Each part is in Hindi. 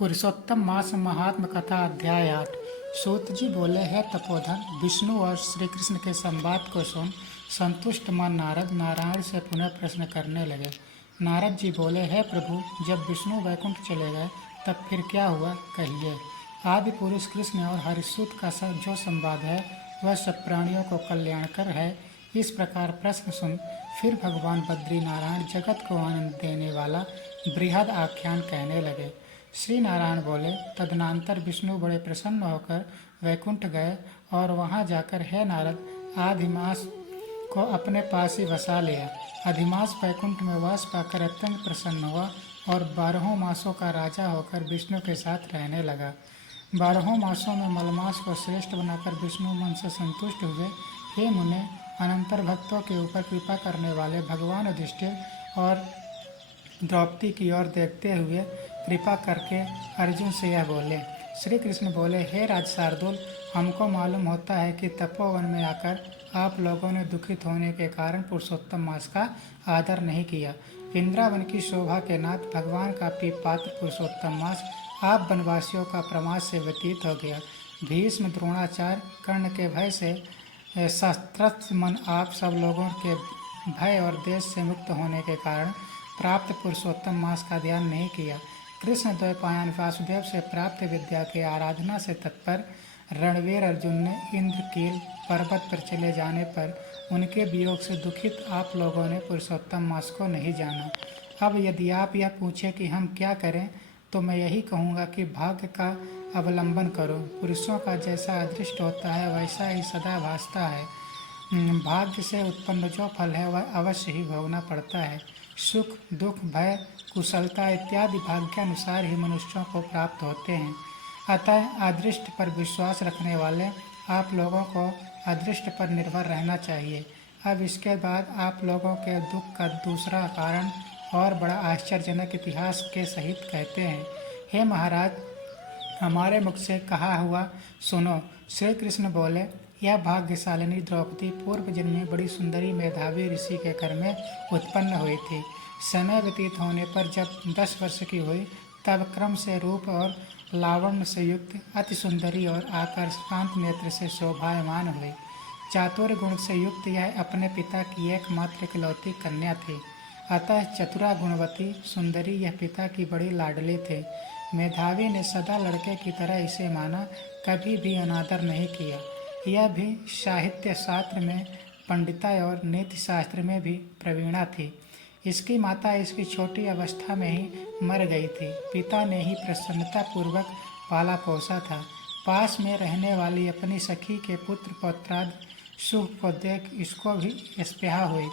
पुरुषोत्तम मास महात्म कथा अध्याय 8। सूत जी बोले, है तपोधन, विष्णु और श्री कृष्ण के संवाद को सुन संतुष्ट मन नारद नारायण से पुनः प्रश्न करने लगे। नारद जी बोले, है प्रभु, जब विष्णु वैकुंठ चले गए तब फिर क्या हुआ, कहिए। आदि पुरुष कृष्ण और हरिसूत का जो संवाद है वह सब प्राणियों को कल्याणकर है। इस प्रकार प्रश्न सुन फिर भगवान बद्री नारायण जगत को आनंद देने वाला बृहद आख्यान कहने लगे। श्री नारायण बोले, तदनंतर विष्णु बड़े प्रसन्न होकर वैकुंठ गए और वहां जाकर, हे नारद, आदिमास को अपने पास ही बसा लिया। अधिमास वैकुंठ में वास पाकर अत्यंत प्रसन्न हुआ और 12 मासों का राजा होकर विष्णु के साथ रहने लगा। 12 मासों में मलमास को श्रेष्ठ बनाकर विष्णु मन से संतुष्ट हुए। हे मुने, अनंतर भक्तों के ऊपर कृपा करने वाले भगवान युधिष्ठिर और द्रौपदी की ओर देखते हुए कृपा करके अर्जुन से यह बोले। श्री कृष्ण बोले, हे राज शार्दूल, हमको मालूम होता है कि तपोवन में आकर आप लोगों ने दुखित होने के कारण पुरुषोत्तम मास का आदर नहीं किया। वृंदावन की शोभा के नाथ भगवान का पात्र पुरुषोत्तम मास आप वनवासियों का प्रमाद से व्यतीत हो गया। भीष्म, द्रोणाचार्य, कर्ण के भय से शस्त्रस्थ मन आप सब लोगों के भय और देश से मुक्त होने के कारण प्राप्त पुरुषोत्तम मास का ध्यान नहीं किया। कृष्ण द्वैपायन वासुदेव से प्राप्त विद्या के आराधना से तत्पर रणवीर अर्जुन ने इंद्रकील पर्वत पर चले जाने पर उनके वियोग से दुखित आप लोगों ने पुरुषोत्तम मास को नहीं जाना। अब यदि आप यह पूछें कि हम क्या करें, तो मैं यही कहूँगा कि भाग्य का अवलंबन करो। पुरुषों का जैसा अदृष्ट होता है वैसा ही सदा भासता है। भाग्य से उत्पन्न जो फल है वह अवश्य ही भोगना पड़ता है। सुख, दुख, भय, कुशलता इत्यादि भाग्यानुसार ही मनुष्यों को प्राप्त होते हैं। अतः अदृष्ट पर विश्वास रखने वाले आप लोगों को अदृष्ट पर निर्भर रहना चाहिए। अब इसके बाद आप लोगों के दुख का दूसरा कारण और बड़ा आश्चर्यजनक इतिहास के सहित कहते हैं। हे महाराज, हमारे मुख से कहा हुआ सुनो। श्री कृष्ण बोले, यह भाग्यशालिनी द्रौपदी पूर्व जन्म में बड़ी सुंदरी मेधावी ऋषि के घर में उत्पन्न हुई थी। समय व्यतीत होने पर जब 10 वर्ष की हुई तब क्रम से रूप और लावण्य से युक्त अति सुंदरी और आकर्षकांत नेत्र से शोभायमान हुई। चातुर्य गुण से युक्त यह अपने पिता की एकमात्र इकलौती कन्या थी। अतः चतुरा गुणवती सुंदरी यह पिता की बड़ी लाडली थी। मेधावी ने सदा लड़के की तरह इसे माना, कभी भी अनादर नहीं किया। यह भी साहित्य शास्त्र में पंडिता और नीति शास्त्र में भी प्रवीणा थी। इसकी माता इसकी छोटी अवस्था में ही मर गई थी। पिता ने ही प्रसन्नता पूर्वक पाला पोसा था। पास में रहने वाली अपनी सखी के पुत्र पौत्राद सुख को देख इसको भी स्पृहा हुई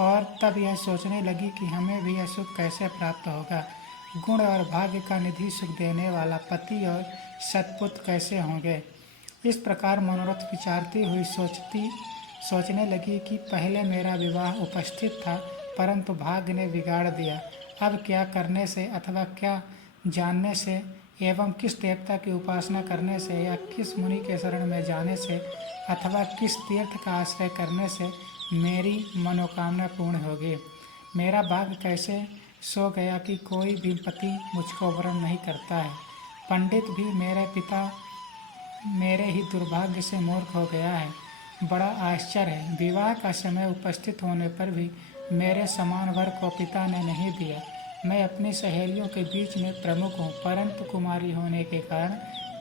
और तब यह सोचने लगी कि हमें भी यह सुख कैसे प्राप्त होगा। गुण और भाग्य का निधि सुख देने वाला पति और सत्पुत्र कैसे होंगे। इस प्रकार मनोरथ विचारती हुई सोचने लगी कि पहले मेरा विवाह उपस्थित था, परंतु भाग्य ने बिगाड़ दिया। अब क्या करने से अथवा क्या जानने से एवं किस देवता की उपासना करने से या किस मुनि के शरण में जाने से अथवा किस तीर्थ का आश्रय करने से मेरी मनोकामना पूर्ण होगी। मेरा भाग्य कैसे सो गया कि कोई भी पति मुझको वरण नहीं करता है। पंडित भी मेरे पिता मेरे ही दुर्भाग्य से मूर्ख हो गया है। बड़ा आश्चर्य है, विवाह का समय उपस्थित होने पर भी मेरे समान वर को पिता ने नहीं दिया। मैं अपनी सहेलियों के बीच में प्रमुख हूँ, परंतु कुमारी होने के कारण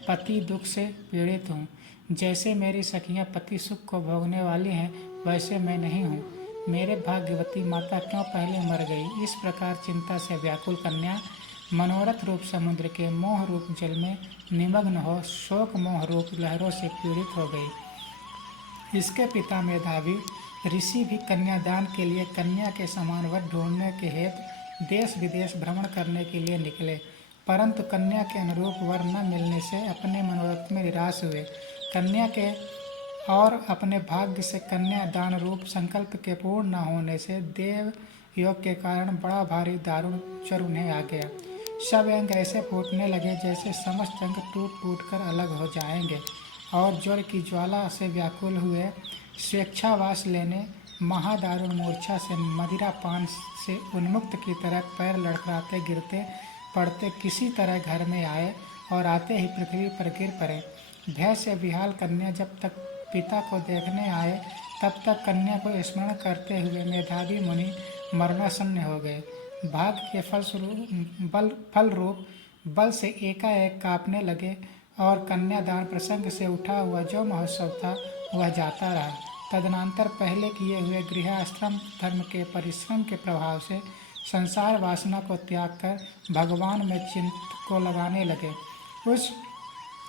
पति दुख से पीड़ित हूँ। जैसे मेरी सखियाँ पति सुख को भोगने वाली हैं, वैसे मैं नहीं हूँ। मेरे भाग्यवती माता क्यों पहले मर गई। इस प्रकार चिंता से व्याकुल कन्या मनोरथ रूप समुद्र के मोह रूप जल में निमग्न हो शोक मोह रूप लहरों से पीड़ित हो गई। इसके पिता मेधावी ऋषि भी कन्यादान के लिए कन्या के समान वर ढूंढने के हेतु देश विदेश भ्रमण करने के लिए निकले, परंतु कन्या के अनुरूप वर न मिलने से अपने मनोरथ में निराश हुए। कन्या के और अपने भाग्य से कन्या दान रूप संकल्प के पूर्ण न होने से देव योग के कारण बड़ा भारी दारुण ज्वर उन्हें आ गया। सब अंग ऐसे फूटने लगे जैसे समस्त अंग टूट टूट कर अलग हो जाएंगे और ज्वर की ज्वाला से व्याकुल हुए स्वेच्छावास लेने महादारुण मूर्छा से मदिरा पान से उन्मुक्त की तरह पैर लड़खड़ाते गिरते पड़ते किसी तरह घर में आए और आते ही पृथ्वी पर गिर पड़े। भय से विहाल कन्या जब तक पिता को देखने आए तब तक कन्या को स्मरण करते हुए मेधावी मुनि मरणासन्न हो गए। भाग्य के फल रूप बल से एकाएक कांपने लगे और कन्यादान प्रसंग से उठा हुआ जो महोत्सव था वह जाता रहा। तदनंतर पहले किए हुए गृहस्थाश्रम धर्म के परिश्रम के प्रभाव से संसार वासना को त्याग कर भगवान में चित्त को लगाने लगे। उस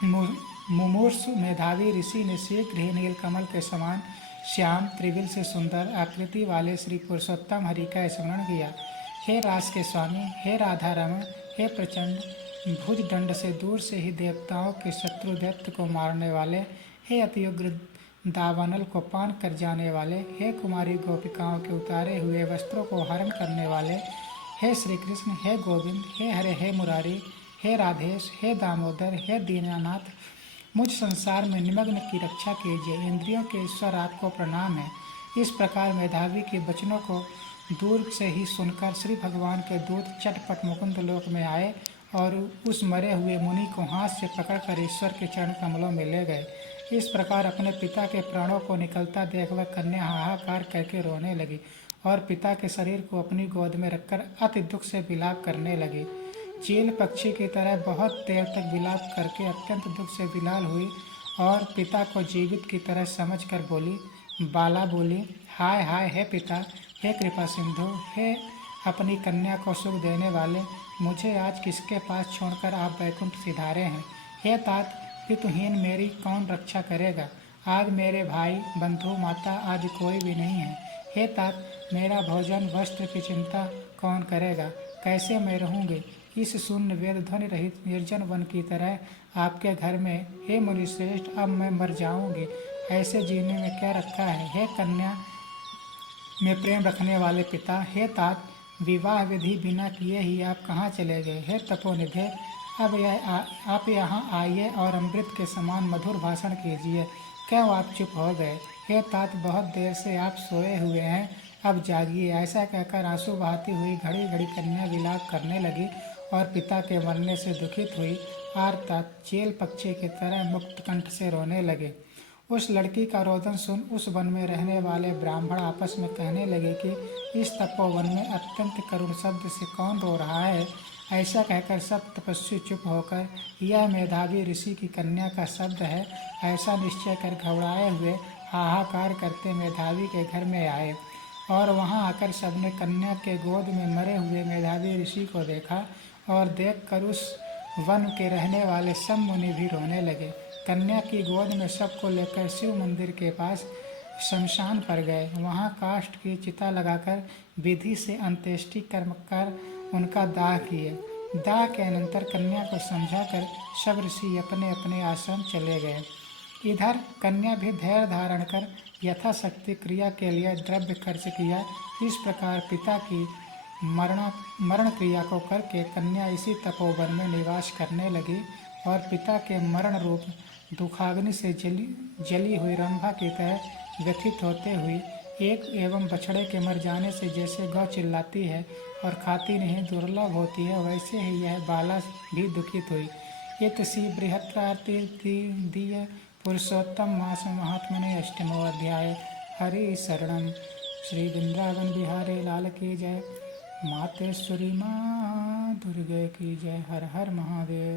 मुमूर्षु मेधावी ऋषि ने शीघ्र ही नीलकमल के समान श्याम त्रिविल से सुंदर आकृति वाले श्री पुरुषोत्तम हरि का स्मरण किया। हे रास के स्वामी, हे राधा रमण, हे प्रचंड भुज दंड से दूर से ही देवताओं के शत्रु दैत्य को मारने वाले, हे अतिउग्र दावानल को पान कर जाने वाले, हे कुमारी गोपिकाओं के उतारे हुए वस्त्रों को हरण करने वाले, हे श्री कृष्ण, हे गोविंद, हे हरे, हे मुरारी, हे राधेश, हे दामोदर, हे दीनानाथ, मुझ संसार में निमग्न की रक्षा कीजिए। इंद्रियों के ईश्वर आपको प्रणाम है। इस प्रकार मेधावी के वचनों को दूर से ही सुनकर श्री भगवान के दूत चटपट मुकुंद लोक में आए और उस मरे हुए मुनि को हाथ से पकड़कर ईश्वर के चरण कमलों में ले गए। इस प्रकार अपने पिता के प्राणों को निकलता देख वह कन्या हाहाकार करके रोने लगी और पिता के शरीर को अपनी गोद में रखकर अति दुख से विलाप करने लगी। चील पक्षी की तरह बहुत देर तक विलाप करके अत्यंत दुख से विलाल हुई और पिता को जीवित की तरह समझकर बोली। बाला बोली, हाय हाय, हे पिता, हे कृपा सिंधु, हे अपनी कन्या को सुख देने वाले, मुझे आज किसके पास छोड़कर आप वैकुंठ सिधारे हैं। हे तात, पितुहीन मेरी कौन रक्षा करेगा। आज मेरे भाई बंधु माता आज कोई भी नहीं है। हे तात, मेरा भोजन वस्त्र की चिंता कौन करेगा। कैसे मैं रहूँगी इस शून्य वेद ध्वनि रहित निर्जन वन की तरह आपके घर में। हे मुनिश्रेष्ठ, अब मैं मर जाऊँगी, ऐसे जीने में क्या रखा है। हे कन्या में प्रेम रखने वाले पिता, हे तात, विवाह विधि बिना किए ही आप कहाँ चले गए। हे तपोनिधे, अब आप यहाँ आइए और अमृत के समान मधुर भाषण कीजिए। क्यों आप चुप हो गए। हे तात, बहुत देर से आप सोए हुए हैं, अब जागिए। ऐसा कहकर आंसू बहाती हुई घड़ी घड़ी कन्या विलाप करने लगी और पिता के मरने से दुखित हुई आर्तनाद चेल पक्षी की तरह मुक्त कंठ से रोने लगे। उस लड़की का रोदन सुन उस वन में रहने वाले ब्राह्मण आपस में कहने लगे कि इस तपोवन में अत्यंत करुण शब्द से कौन रो रहा है। ऐसा कहकर सब तपस्वी चुप होकर यह मेधावी ऋषि की कन्या का शब्द है ऐसा निश्चय कर घबराए हुए हाहाकार करते मेधावी के घर में आए और वहां आकर सबने कन्या के गोद में मरे हुए मेधावी ऋषि को देखा और देखकर उस वन के रहने वाले सब मुनि भी रोने लगे। कन्या की गोद में सबको लेकर शिव मंदिर के पास शमशान पर गए। वहां काष्ठ की चिता लगाकर विधि से अंत्येष्टि कर्म कर उनका दाह किए। दाह के अनंतर कन्या को समझाकर सब ऋषि अपने अपने आश्रम चले गए। इधर कन्या भी धैर्य धारण कर यथाशक्ति क्रिया के लिए द्रव्य खर्च किया। इस प्रकार पिता की मरण क्रिया को करके कन्या इसी तपोवन में निवास करने लगी और पिता के मरण रूप दुखाग्नि से जली हुई रंभा की तरह व्यथित होते हुई एक एवं बछड़े के मर जाने से जैसे गौ चिल्लाती है और खाती नहीं दुर्लभ होती है, वैसे ही यह बाला भी दुखित हुई। इत श्री बृहत्तरातीय पुरुषोत्तम मास महात्मने अष्टमो अध्याय। हरि शरणम। श्री वृंदावन बिहारी लाल की जय। मातेश्वरी माँ दुर्गे की जय। हर हर महादेव।